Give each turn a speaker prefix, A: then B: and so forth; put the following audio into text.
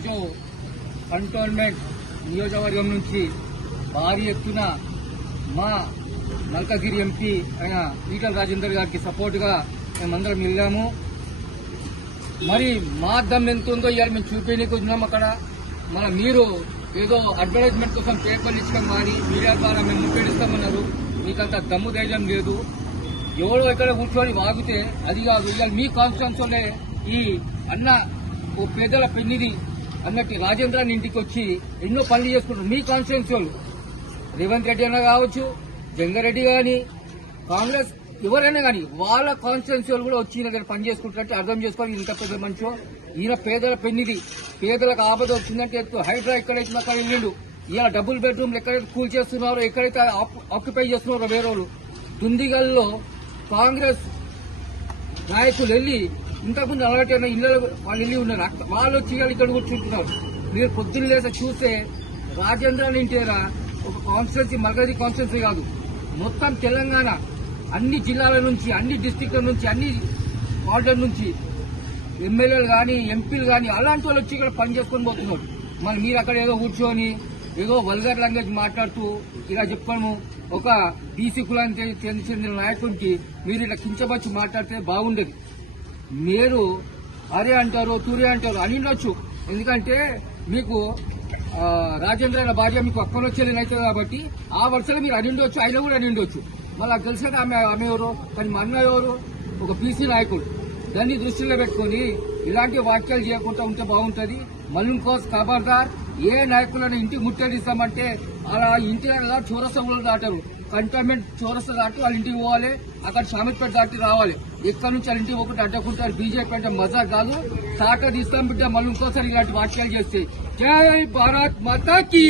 A: ఈరోజు కంటోన్మెంట్ నియోజకవర్గం నుంచి భారీ ఎత్తున మా నల్కగిరి ఎంపీ అయిన ఈటల రాజేందర్ గారికి సపోర్టుగా మేమందరం వెళ్ళాము. మరి మా దమ్ ఎంత ఉందో ఇవాళ మేము చూపించడానికి వచ్చినాం అక్కడ. మన మీరు ఏదో అడ్వర్టైజ్మెంట్ కోసం పేపర్లు ఇచ్చడం కానీ మీడియా ద్వారా మేము ముట్టడిస్తామన్నారు మీకంత దమ్ము ధైర్యం లేదు. ఎవరో ఇక్కడ కూర్చొని వాగితే అది కాదు. ఇవాళ మీ కాన్ఫిడెన్స్ ఈ అన్న ఓ పేదల పెన్నిది అన్నట్టు రాజేంద్రాన్ని ఇంటికి వచ్చి ఎన్నో పనులు చేసుకుంటారు. మీ కాన్ఫిడెన్స్ వాళ్ళు. రేవంత్ రెడ్డి అయినా కావచ్చు జంగారెడ్డి కానీ కాంగ్రెస్ ఎవరైనా కానీ వాళ్ళ కాన్స్టిట్యున్సీ వాళ్ళు కూడా వచ్చి ఈయన దగ్గర పని చేసుకుంటారంటే అర్థం చేసుకోవాలి. ఇంత పెద్ద మనిషి ఈయన పేదల పెన్నిది పేదలకు ఆపద వచ్చిందంటే హైడ్రా ఎక్కడైతే అక్కడ వెళ్ళిండు? ఇలా డబుల్ బెడ్రూమ్లు ఎక్కడైతే కూల్ చేస్తున్నారో ఎక్కడైతే ఆప్- ఆక్యుపై చేస్తున్నారో వేరే వాళ్ళు. దుందిగల్లో కాంగ్రెస్ నాయకులు వెళ్ళి ఇంతకుముందు అలవాటైన ఇళ్ళ వాళ్ళు వెళ్ళి ఉన్నారు. అక్క- వాళ్ళు వచ్చి ఇవాళ ఇక్కడ కూర్చుంటున్నారు మీరు పొద్దున్న లేక చూస్తే రాజేంద్ర ఇంటేరా ఒక కాన్స్టిట్యున్సీ మల్కది కాన్స్టిట్యున్సీ కాదు. మొత్తం తెలంగాణ అన్ని జిల్లాల నుంచి అన్ని డిస్టిక్ల నుంచి అన్ని వార్డుల నుంచి ఎమ్మెల్యేలు కానీ ఎంపీలు కానీ అలాంటి వాళ్ళు వచ్చి ఇక్కడ పని చేసుకొని పోతున్నారు. మరి మీరు అక్కడ ఏదో కూర్చొని ఏదో వల్గర్ లాంగ్వేజ్ మాట్లాడుతూ ఇలా చెప్పాము ఒక బీసీ కులానికి చెందిన నాయకుడికి మీరు ఇలా కించపరిచి మాట్లాడితే బాగుండేది. మీరు అరే అంటారు తూరే అంటారు అని ఉండొచ్చు ఎందుకంటే మీకు రాజేంద్ర భార్య మీకు అక్కన వచ్చేది అవుతుంది కాబట్టి ఆ వరుసలో మీరు అని ఉండొచ్చు ఆయన కూడా అని ఉండొచ్చు మళ్ళీ నాకు తెలిసిన ఆమె ఆమె ఎవరు? కానీ మా అన్న ఎవరు? ఒక పీసీ నాయకుడు. దాన్ని దృష్టిలో పెట్టుకొని ఇలాంటి వాక్యాలు చేయకుండా ఉంటే బాగుంటుంది. మళ్ళీ ఇంకోసి ఖబర్దార్ ఏ నాయకులను ఇంటికి ముట్టడిస్తామంటే అలా ఇంటి దగ్గర చౌరసములు దాటారు. కంటోన్మెంట్ చౌరస్తా దాటి వాళ్ళ ఇంటికి పోవాలి అక్కడ షామిత్పేట దాటి రావాలి. ఇక్కడ నుంచి వాళ్ళ ఇంటికి ఒకటి అడ్డకుంటారు. బీజేపీ అంటే మజా కాదు. సాట తీస్తాం బిడ్డ మళ్ళీ ఇంకోసారి ఇలాంటి వాక్యాలు చేస్తే. జై భారత్ మాతాకి!